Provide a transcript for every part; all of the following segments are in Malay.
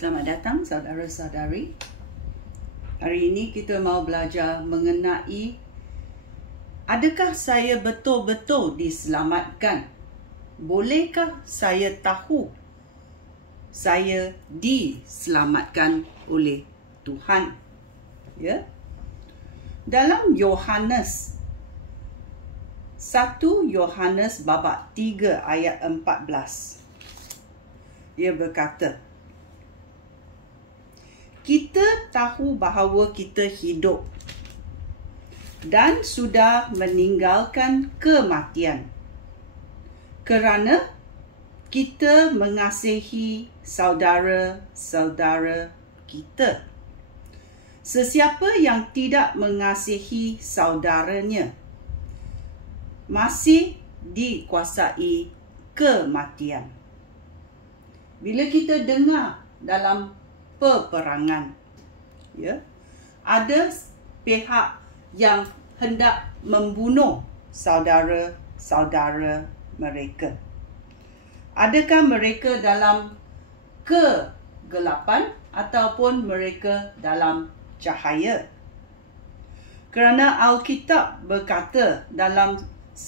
Selamat datang saudara-saudari. Hari ini kita mau belajar mengenai adakah saya betul-betul diselamatkan? Bolehkah saya tahu saya diselamatkan oleh Tuhan? Ya. Dalam Yohanes 1 Yohanes babak 3 ayat 14. Ia berkata, kita tahu bahawa kita hidup dan sudah meninggalkan kematian kerana kita mengasihi saudara-saudara kita. Sesiapa yang tidak mengasihi saudaranya masih dikuasai kematian. Bila kita dengar dalam peperangan, ya, ada pihak yang hendak membunuh saudara-saudara mereka. Adakah mereka dalam kegelapan ataupun mereka dalam cahaya? Kerana Alkitab berkata dalam 1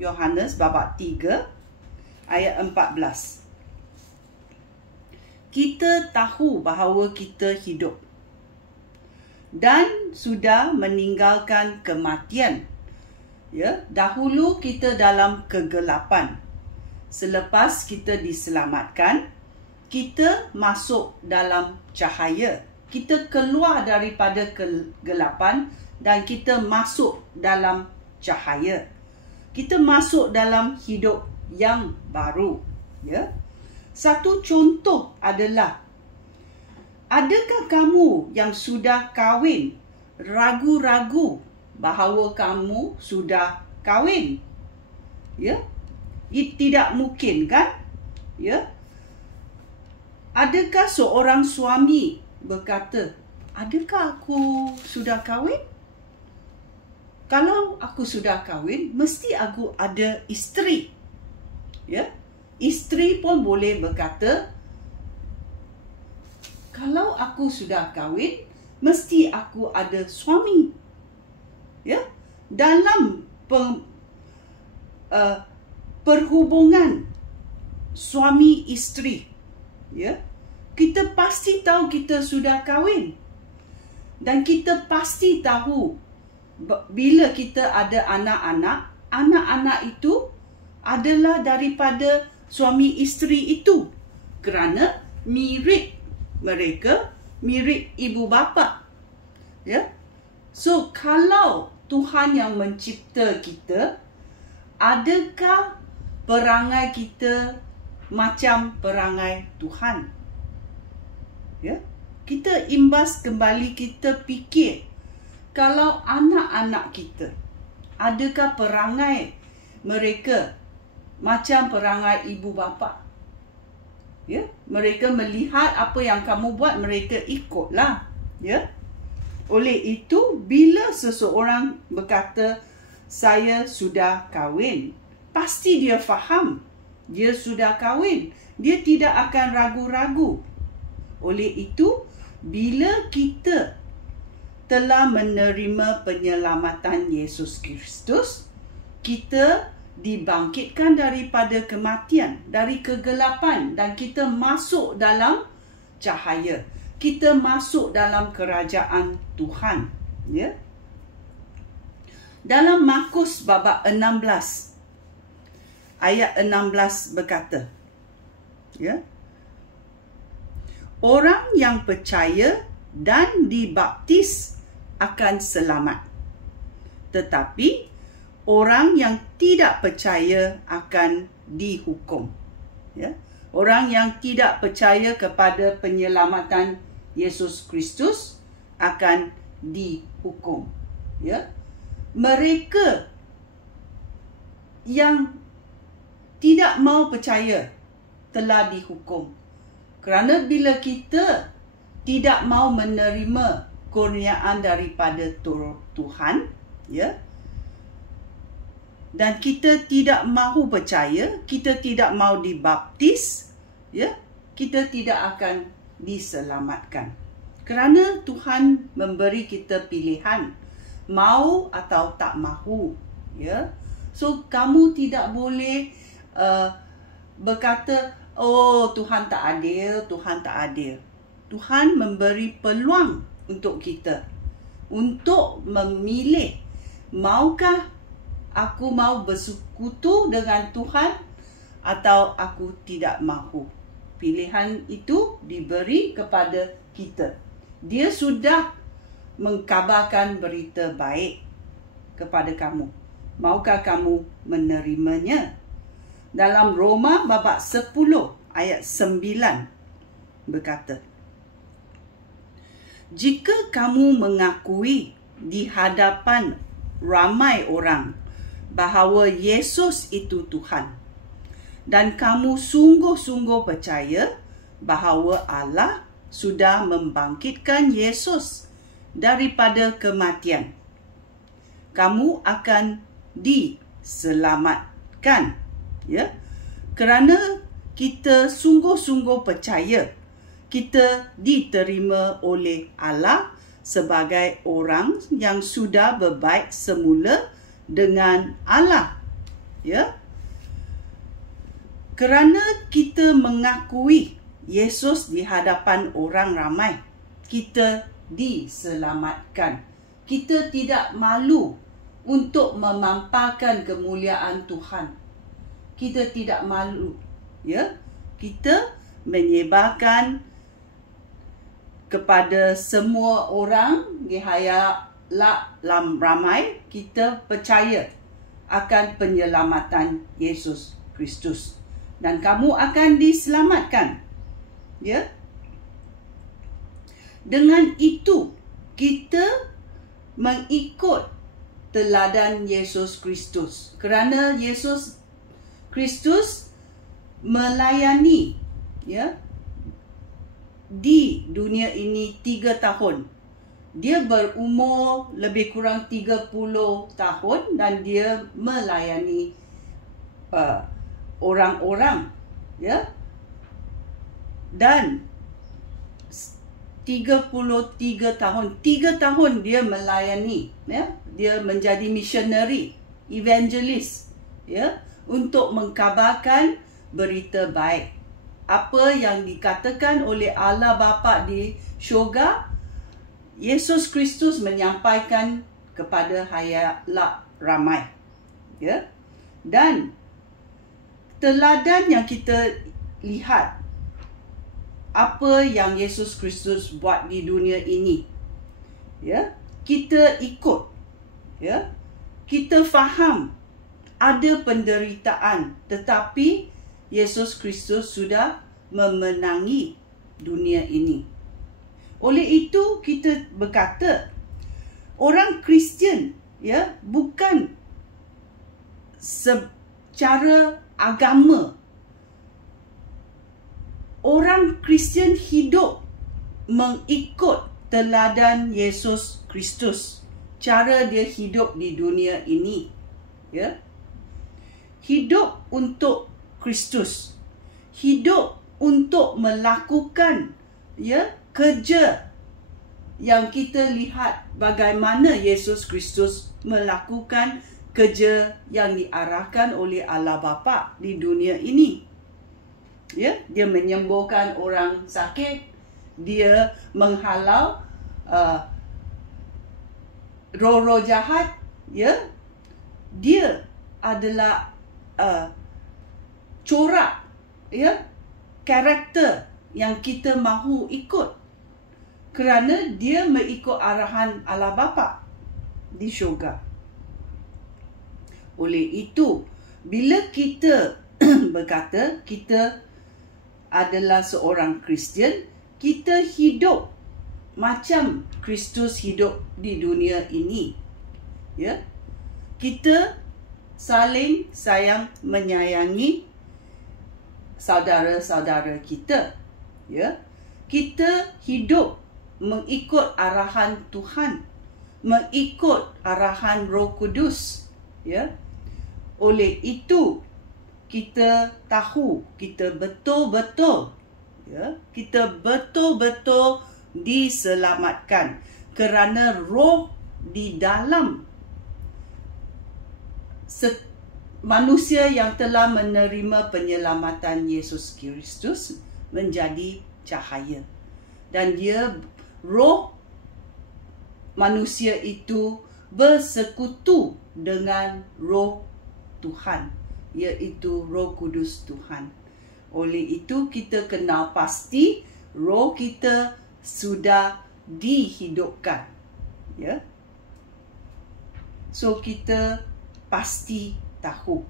Yohanes babak 3 ayat 14. Kita tahu bahawa kita hidup dan sudah meninggalkan kematian. Ya, dahulu kita dalam kegelapan. Selepas kita diselamatkan, kita masuk dalam cahaya. Kita keluar daripada kegelapan dan kita masuk dalam cahaya. Kita masuk dalam hidup yang baru. Ya. Satu contoh adalah, adakah kamu yang sudah kahwin ragu-ragu bahawa kamu sudah kahwin? Ya, tidak mungkin kan? Ya. Adakah seorang suami berkata, adakah aku sudah kahwin? Kalau aku sudah kahwin, mesti aku ada isteri. Ya. Isteri pun boleh berkata, kalau aku sudah kahwin, mesti aku ada suami. Ya, dalam perhubungan suami isteri, ya, kita pasti tahu kita sudah kahwin, dan kita pasti tahu bila kita ada anak-anak, anak-anak itu adalah daripada suami isteri itu, kerana mirip mereka, mirip ibu bapa. Ya. So, kalau Tuhan yang mencipta kita, adakah perangai kita macam perangai Tuhan? Ya. Kita imbas kembali, kita fikir, kalau anak-anak kita, adakah perangai mereka macam perangai ibu bapa? Ya, mereka melihat apa yang kamu buat, mereka ikutlah. Ya. Oleh itu, bila seseorang berkata, saya sudah kahwin, pasti dia faham dia sudah kahwin. Dia tidak akan ragu-ragu. Oleh itu, bila kita telah menerima penyelamatan Yesus Kristus, kita dibangkitkan daripada kematian, dari kegelapan, dan kita masuk dalam cahaya. Kita masuk dalam kerajaan Tuhan. Ya. Dalam Markus babak 16 ayat 16 berkata, ya, orang yang percaya dan dibaptis akan selamat, tetapi orang yang tidak percaya akan dihukum. Ya. Orang yang tidak percaya kepada penyelamatan Yesus Kristus akan dihukum. Ya. Mereka yang tidak mau percaya telah dihukum. Kerana bila kita tidak mau menerima kurniaan daripada Tuhan, ya, dan kita tidak mahu percaya, kita tidak mahu dibaptis, ya, kita tidak akan diselamatkan. Kerana Tuhan memberi kita pilihan, mau atau tak mahu, ya. So kamu tidak boleh berkata, oh Tuhan tak adil, Tuhan tak adil. Tuhan memberi peluang untuk kita untuk memilih, maukah aku mau bersekutu dengan Tuhan atau aku tidak mahu. Pilihan itu diberi kepada kita. Dia sudah mengkabarkan berita baik kepada kamu. Maukah kamu menerimanya? Dalam Roma bab 10 ayat 9 berkata, jika kamu mengakui di hadapan ramai orang bahawa Yesus itu Tuhan, dan kamu sungguh-sungguh percaya bahawa Allah sudah membangkitkan Yesus daripada kematian, kamu akan diselamatkan. Ya, kerana kita sungguh-sungguh percaya kita diterima oleh Allah sebagai orang yang sudah berbaik semula dengan Allah. Ya, kerana kita mengakui Yesus di hadapan orang ramai, kita diselamatkan. Kita tidak malu untuk memamparkan kemuliaan Tuhan. Kita tidak malu, ya. Kita menyebarkan kepada semua orang di hayat ramai, kita percaya akan penyelamatan Yesus Kristus, dan kamu akan diselamatkan. Ya. Dengan itu kita mengikut teladan Yesus Kristus, kerana Yesus Kristus melayani, ya, di dunia ini 3 tahun. Dia berumur lebih kurang 30 tahun dan dia melayani orang-orang, ya. Dan 33 tahun, 3 tahun dia melayani, ya. Dia menjadi missionary, evangelist, ya, untuk mengkabarkan berita baik. Apa yang dikatakan oleh Allah Bapa di syurga, Yesus Kristus menyampaikan kepada hayat ramai. Ya. Dan teladan yang kita lihat, apa yang Yesus Kristus buat di dunia ini, ya, kita ikut, ya. Kita faham ada penderitaan, tetapi Yesus Kristus sudah memenangi dunia ini. Oleh itu kita berkata, orang Kristian, ya, bukan secara agama. Orang Kristian hidup mengikut teladan Yesus Kristus. Cara dia hidup di dunia ini, ya. Hidup untuk Kristus. Hidup untuk melakukan, ya, kerja yang kita lihat bagaimana Yesus Kristus melakukan kerja yang diarahkan oleh Allah Bapa di dunia ini. Ya, dia menyembuhkan orang sakit, dia menghalau roh-roh jahat, ya. Dia adalah corak, ya, karakter yang kita mahu ikut, kerana dia mengikut arahan Allah Bapa di syurga. Oleh itu, bila kita berkata kita adalah seorang Kristian, kita hidup macam Kristus hidup di dunia ini. Ya. Kita saling sayang menyayangi saudara-saudara kita. Ya. Kita hidup mengikut arahan Tuhan, mengikut arahan Roh Kudus. Ya. Oleh itu kita tahu, kita betul-betul, Ya, kita betul-betul diselamatkan kerana roh di dalam manusia yang telah menerima penyelamatan Yesus Kristus menjadi cahaya. Dan roh manusia itu bersekutu dengan roh Tuhan, iaitu Roh Kudus Tuhan. Oleh itu kita kenal pasti roh kita sudah dihidupkan. Ya. So kita pasti tahu.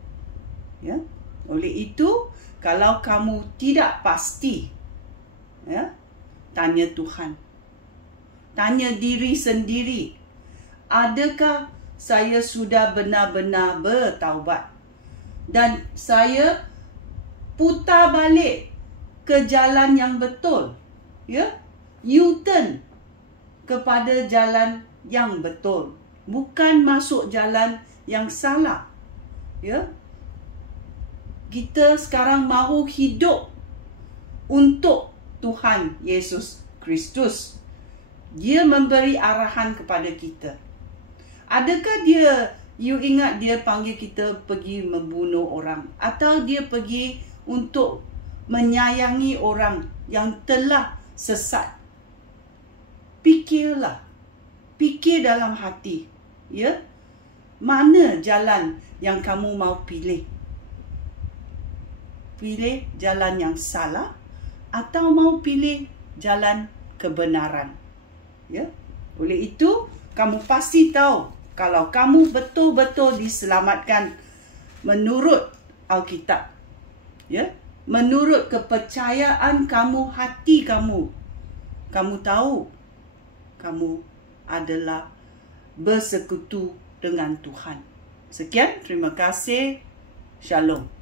Ya. Oleh itu kalau kamu tidak pasti, ya, tanya Tuhan. Tanya diri sendiri. Adakah saya sudah benar-benar bertaubat? Dan saya putar balik ke jalan yang betul. Ya? U-turn kepada jalan yang betul. Bukan masuk jalan yang salah. Ya? Kita sekarang mahu hidup untuk Tuhan Yesus Kristus. Dia memberi arahan kepada kita. Adakah you ingat dia panggil kita pergi membunuh orang? Atau dia pergi untuk menyayangi orang yang telah sesat? Fikirlah. Fikir dalam hati. Ya? Mana jalan yang kamu mau pilih? Pilih jalan yang salah atau mau pilih jalan kebenaran? Ya? Oleh itu, kamu pasti tahu kalau kamu betul-betul diselamatkan menurut Alkitab. Ya? Menurut kepercayaan kamu, hati kamu. Kamu tahu kamu adalah bersekutu dengan Tuhan. Sekian, terima kasih. Shalom.